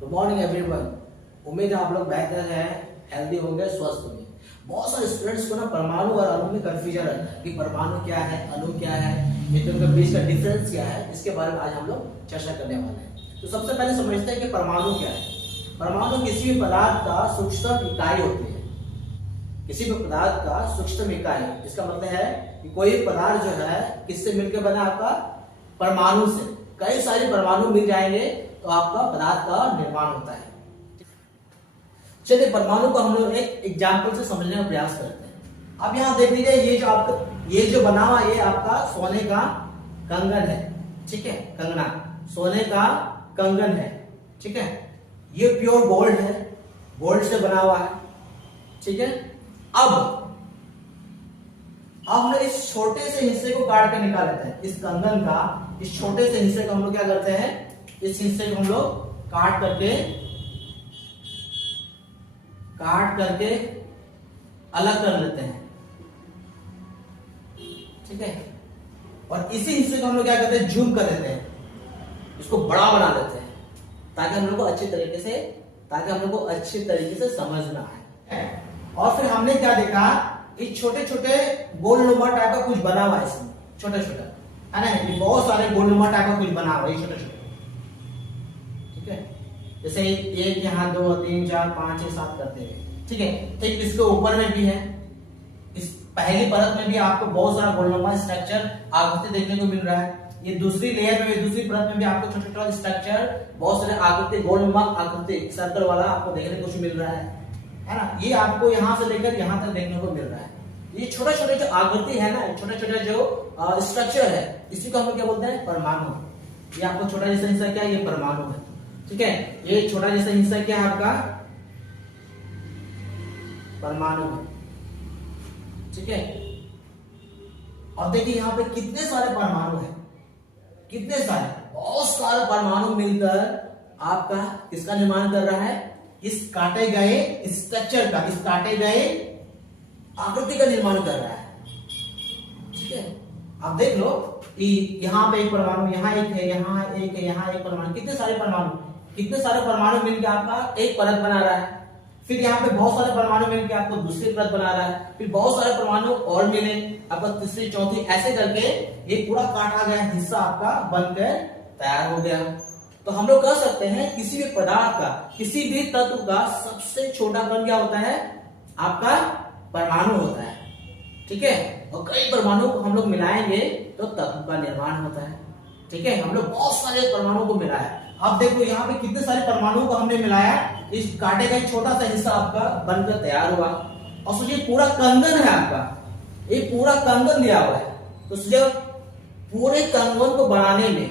Good morning everyone. उम्मीद है आप लोग बेहतर हैं, हेल्दी होंगे, स्वस्थ होंगे। बहुत सारे स्टूडेंट्स को ना परमाणु और अणु में कंफ्यूजन रहता है कि परमाणु क्या है, अणु क्या है, इनके बीच का डिफरेंस क्या है। इसके बारे में आज हम लोग चर्चा करने वाले हैं। तो सबसे पहले समझते हैं कि परमाणु क्या है। परमाणु किसी भी पदार्थ का सूक्ष्म इकाई होती है। किसी भी पदार्थ का सूक्ष्म इकाई, इसका मतलब है कि कोई पदार्थ जो है किससे मिलकर बना, आपका परमाणु से। कई सारे परमाणु मिल जाएंगे तो आपका पदार्थ का निर्माण होता है। चलिए परमाणु को हम लोग एक एग्जाम्पल से समझने का प्रयास करते हैं। अब यहाँ देख लीजिए, ये जो बना हुआ ये आपका सोने का कंगन है, ठीक है, कंगना सोने का कंगन है, ठीक है। ये प्योर गोल्ड है, गोल्ड से बना हुआ है, ठीक है। अब हम लोग इस छोटे से हिस्से को काट के निकाल लेते हैं। इस कंगन का इस छोटे से हिस्से को हम लोग क्या करते हैं, इस हिस्से को हम लोग काट करके अलग कर लेते हैं, ठीक है। और इसी हिस्से को हम लोग क्या करते हैं, जूम कर देते हैं, इसको बड़ा बना लेते हैं ताकि हम लोग को अच्छी तरीके से समझ में आए। और फिर हमने क्या देखा, इस छोटे छोटे गोलनुमा टाइप का कुछ बना हुआ है इसमें, छोटा छोटा है ना। ये बहुत सारे गोलनुमा टाइप का कुछ बना हुआ है, छोटे छोटे, ठीक है। जैसे एक यहाँ 2 3 4 5 6 7 करते हैं, ठीक है। ठीक इसके ऊपर में भी है, इस पहली परत में भी आपको बहुत सारा गोलनुमा स्ट्रक्चर आकृति देखने को मिल रहा है। ये दूसरी लेयर में, दूसरी परत में भी आपको छोटे छोटे स्ट्रक्चर, बहुत सारे आकृति, गोलनुमा आकृति, सर्कल वाला आपको देखने को मिल रहा है ना। ये आपको यहाँ से लेकर यहाँ तक देखने को मिल रहा है। ये छोटे छोटे जो आकृति है ना, छोटे छोटे जो स्ट्रक्चर है, इसी को हम क्या बोलते हैं, परमाणु। ये आपको छोटा जैसा हिस्सा क्या है, ये परमाणु है, ठीक है। ये छोटा जैसा हिस्सा क्या है, आपका परमाणु है, ठीक है। और देखिए यहाँ पे कितने सारे परमाणु हैं, कितने सारे, बहुत सारे परमाणु मिलकर आपका किसका निर्माण कर रहा है, इस काटे गए स्ट्रक्चर का, इस काटे गए आकृति का निर्माण कर रहा है, ठीक है। आप देख लो कि यहाँ पे एक परमाणु, यहाँ एक है, यहाँ एक है, यहाँ एक परमाणु, कितने सारे परमाणु मिलकर आपका एक परत बना रहा है। फिर यहाँ पे बहुत सारे परमाणु मिलकर आपको दूसरी परत बना रहा है। फिर बहुत सारे परमाणु और मिले, आपका तीसरी चौथी, ऐसे करके ये पूरा काटा गया हिस्सा आपका बनकर तैयार हो गया। तो हम लोग कह सकते हैं किसी भी पदार्थ का, किसी भी तत्व का सबसे छोटा कण क्या होता है, आपका परमाणु होता है, ठीक है। और कई परमाणु को हम लोग मिलाएंगे तो तत्व का निर्माण होता है, ठीक है। हम लोग बहुत सारे परमाणु को मिलाया। अब देखो यहाँ पे कितने सारे परमाणुओं को हमने मिलाया, इस काटे का छोटा सा हिस्सा आपका बनकर तैयार हुआ। और सोचिए पूरा कंगन है आपका, ये पूरा कंगन दिया हुआ है। तो सोचिए पूरे कंगन को बनाने में,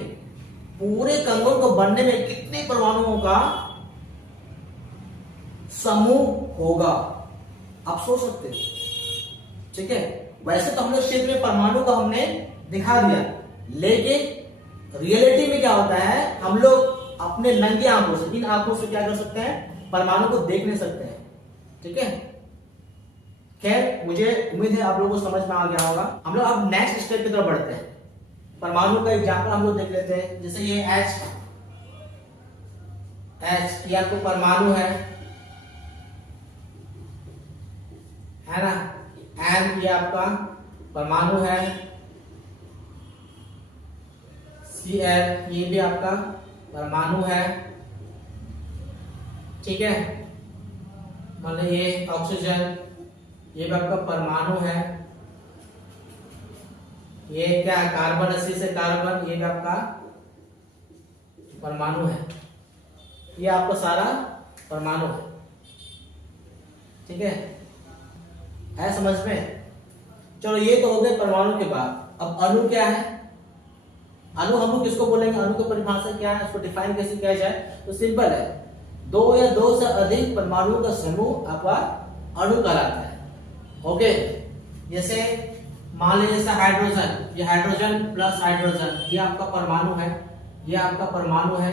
पूरे कंगन को बनने में कितने परमाणुओं का समूह होगा, आप सोच सकते हो, ठीक है। वैसे तो हम लोग क्षेत्र में परमाणु को हमने दिखा दिया, लेकिन रियलिटी में क्या होता है, हम लोग अपने नंगे आंखों से, इन आंखों से क्या कर सकते हैं, परमाणु को देख नहीं सकते हैं, ठीक है। खैर मुझे उम्मीद है आप लोगों को समझ में आ गया होगा। हम लोग अब नेक्स्ट स्टेप की तरफ बढ़ते हैं। परमाणु का एग्जाम्पल हम लोग देख लेते हैं। जैसे ये H ये आपको परमाणु है ना। N ये आपका परमाणु है। Cl ये भी आपका परमाणु है, ठीक है। मतलब ये ऑक्सीजन, ये भी आपका परमाणु है। ये क्या है, कार्बन, 80 से कार्बन, ये भी आपका परमाणु है। ये आपका सारा परमाणु है, ठीक है समझ में। चलो ये तो हो गए परमाणु के बाद। अब अणु क्या है, अणु हम लोग किसको बोलेंगे, अणु की परिभाषा क्या है, उसको डिफाइन कैसे किया जाए। तो सिंपल है, 2 या 2 से अधिक परमाणुओं का समूह आपका अणु कहलाता है, ओके। जैसे मान लीजिए जैसे हाइड्रोजन, ये हाइड्रोजन प्लस हाइड्रोजन, ये आपका परमाणु है, ये आपका परमाणु है,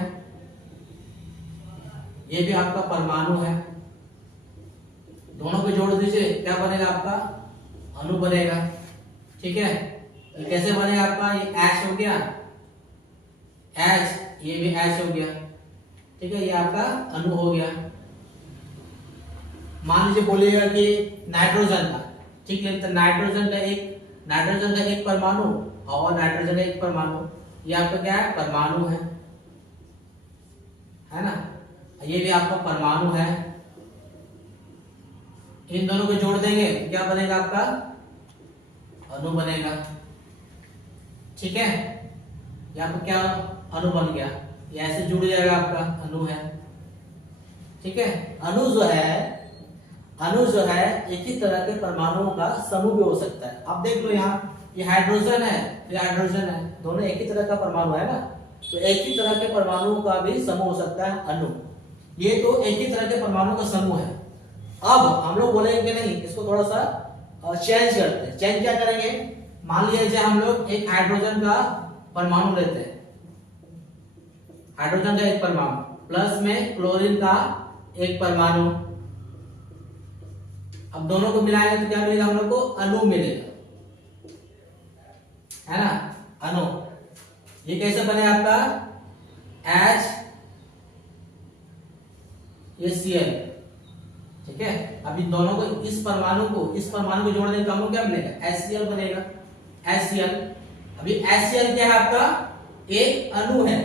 ये भी आपका परमाणु है। दोनों को जोड़ दीजिए, क्या बनेगा आपका, अणु बनेगा, ठीक है। ये कैसे बनेगा आपका, ये H हो गया, H, ये भी H हो गया, ठीक है, ये आपका अणु हो गया। मान लीजिए बोलिएगा कि नाइट्रोजन का, ठीक है, तो नाइट्रोजन का एक परमाणु और नाइट्रोजन का एक परमाणु, ये आपका क्या है, परमाणु है ना। ये भी आपका परमाणु है। इन दोनों को जोड़ देंगे तो क्या बनेगा, आपका अणु बनेगा। ठीक है, यहाँ पर क्या अणु बन गया, ये ऐसे जुड़ जाएगा, आपका अणु है। ठीक है, अणु जो है एक ही तरह के परमाणुओं का समूह भी हो सकता है। आप देख लो यहाँ, ये हाइड्रोजन है, ये हाइड्रोजन है, दोनों एक ही तरह का परमाणु है ना, तो एक ही तरह के परमाणुओं का भी समूह हो सकता है अणु। ये तो एक ही तरह के परमाणु का समूह है। अब हम लोग बोलेंगे नहीं, इसको थोड़ा सा चेंज करते हैं। चेंज क्या करेंगे, मान लीजिए हम लोग एक हाइड्रोजन का परमाणु लेते हैं, हाइड्रोजन का एक परमाणु प्लस में क्लोरीन का एक परमाणु। अब दोनों को मिलाएंगे तो क्या मिलेगा, हम लोग को अणु मिलेगा, है ना, अणु। ये कैसे बने आपका, H, ये Cl। ठीक है, अब इन दोनों को, इस परमाणु को जोड़ देंगे तो हमको क्या मिलेगा, HCl बनेगा, HCl। अभी HCl क्या है आपका, एक अणु है।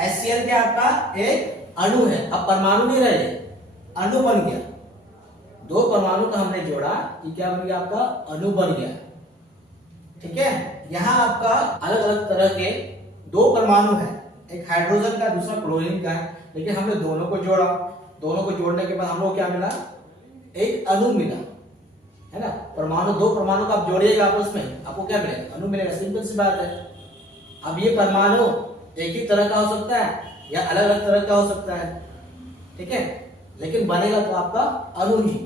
HCl क्या आपका, एक अणु है। अब परमाणु नहीं रहे, अणु बन गया। दो परमाणु का हमने जोड़ा, ये क्या बन गया, आपका अणु बन गया। ठीक है, यहाँ आपका अलग अलग तरह के दो परमाणु है, एक हाइड्रोजन का, दूसरा क्लोरीन का है, लेकिन हमने दोनों को जोड़ा। दोनों को जोड़ने के बाद हम लोग क्या मिला, एक अणु मिला, है ना। परमाणु, दो परमाणु का आप जोड़िएगा आपस में, आपको क्या मिलेगा, अणु मिलेगा। सिंपल सी बात है। अब ये परमाणु एक ही तरह का हो सकता है या अलग अलग तरह का हो सकता है, ठीक है, लेकिन बनेगा तो आपका अणु ही।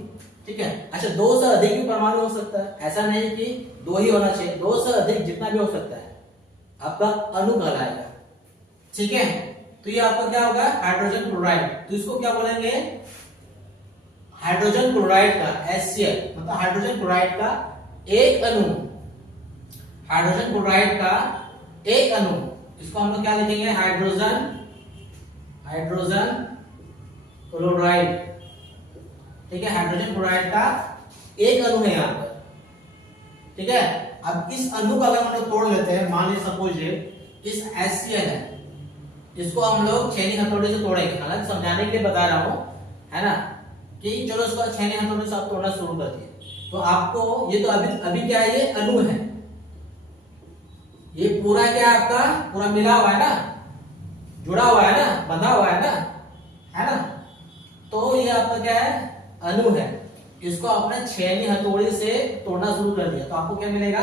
ठीक है, अच्छा, दो से अधिक भी परमाणु हो सकता है, ऐसा नहीं कि दो ही होना चाहिए, दो से अधिक जितना भी हो सकता है आपका अणु कहलाएगा। ठीक है, तो ये आपका क्या होगा, हाइड्रोजन क्लोराइड। तो इसको क्या बोलेंगे, हाइड्रोजन क्लोराइड का HCl, मतलब हाइड्रोजन क्लोराइड का एक अणु, हाइड्रोजन क्लोराइड का एक अणु, इसको हम लोग क्या लिखेंगे, हाइड्रोजन क्लोराइड। ठीक है, हाइड्रोजन क्लोराइड का एक अणु है यहाँ पर। ठीक है, अब इस अणु का अगर हम लोग तोड़ लेते हैं, मान लीजिए सपोज इस HCl है, इसको हम लोग छेनी हथौड़े से तोड़ेंगे। हालांकि समझाने के लिए बता रहा हूं, है ना, कि चलो इसको छेनी हथौड़े से आप तोड़ना शुरू कर दिए तो आपको ये तो अभी क्या है, ये अणु है, ये पूरा क्या आपका पूरा मिला हुआ है ना, जुड़ा हुआ है ना, बंधा हुआ है ना, तो ये आपका क्या है, अणु है। इसको आपने छेनी हथौड़ी से तोड़ना शुरू कर दिया तो आपको क्या मिलेगा।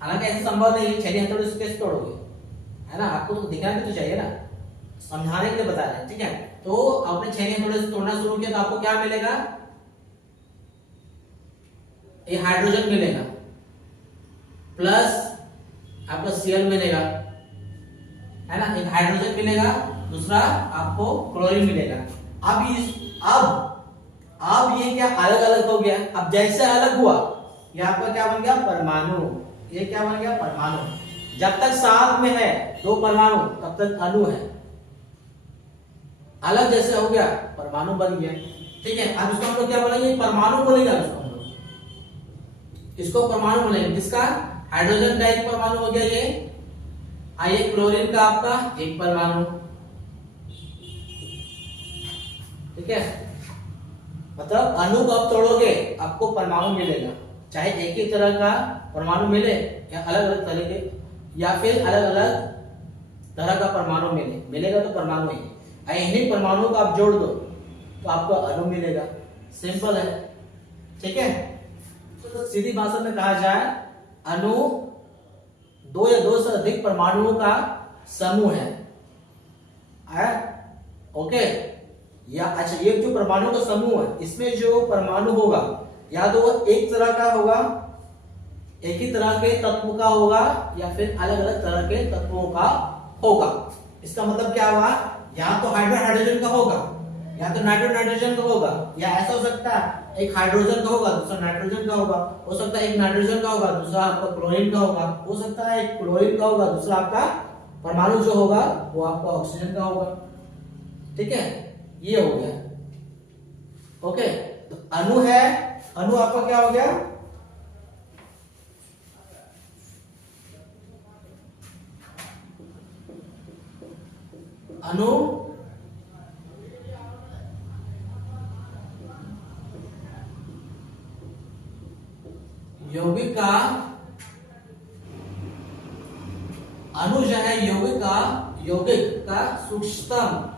हालांकि ऐसा संभव नहीं है, छेनी हथौड़ी से कैसे तोड़ोगे, है ना, आपको तो दिखना भी तो चाहिए ना, समझाने के लिए बता रहे हैं। ठीक है, तो आपने छेनी हथौड़ी से तोड़ना शुरू किया तो आपको क्या मिलेगा, ये हाइड्रोजन मिलेगा प्लस आपको Cl मिलेगा, है ना, एक हाइड्रोजन मिलेगा, दूसरा आपको क्लोरीन मिलेगा। अब ये क्या अलग अलग हो गया। अब जैसे अलग हुआ ये आपका क्या बन गया, परमाणु। ये क्या बन गया, परमाणु। जब तक साथ में है दो परमाणु तब तक अणु है, अलग जैसे हो गया परमाणु बन गया। ठीक है, अब इसको हम लोग क्या बोलेंगे, परमाणु बोलेगा इसको हम लोग, इसको परमाणु बोलेंगे। किसका, हाइड्रोजन का एक परमाणु हो गया ये, आइए क्लोरीन का आपका एक परमाणु। ठीक है, मतलब अणु को आप तोड़ोगे आपको परमाणु मिलेगा, चाहे एक ही तरह का परमाणु मिले या अलग अलग तरह के, या फिर अलग अलग तरह का परमाणु मिलेगा तो परमाणु ही। इन्हीं परमाणु को आप जोड़ दो तो आपको अणु मिलेगा। सिंपल है। ठीक है, तो सीधी भाषा में कहा जाए, अणु दो या दो से अधिक परमाणुओं का समूह है। ओके, या अच्छा, ये जो परमाणु का समूह है इसमें जो परमाणु होगा या तो वो एक तरह का होगा, एक ही तरह के तत्व का होगा, या फिर अलग अलग तरह के तत्वों का होगा। इसका मतलब क्या हुआ, या तो हाइड्रोजन का होगा, या तो नाइट्रोजन का होगा, या ऐसा हो सकता है एक हाइड्रोजन का होगा दूसरा नाइट्रोजन का होगा, हो सकता है एक नाइट्रोजन का होगा दूसरा आपका क्लोरीन का होगा, हो सकता है एक क्लोरीन का होगा दूसरा आपका परमाणु जो होगा वो आपका ऑक्सीजन का होगा। ठीक है, ये हो गया। ओके, तो अणु है, अणु आपका क्या हो गया? अणु यौगिक का, अणु जो है यौगिक का सूक्ष्मतम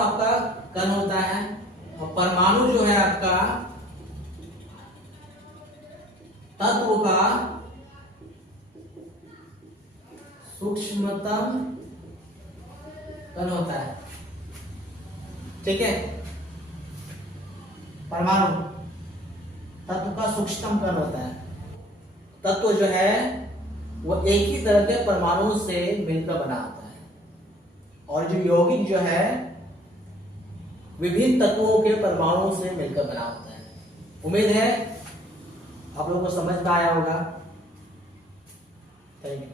आपका कण होता है, और परमाणु जो है आपका तत्व का सूक्ष्मतम कण होता है। ठीक है, परमाणु तत्व का सूक्ष्मतम कण होता है। तत्व जो है वो एक ही तरह के परमाणु से मिलकर बना होता है, और जो यौगिक जो है विभिन्न तत्वों के परमाणुओं से मिलकर बना होता है। उम्मीद है आप लोगों को समझ में आया होगा। Thank you.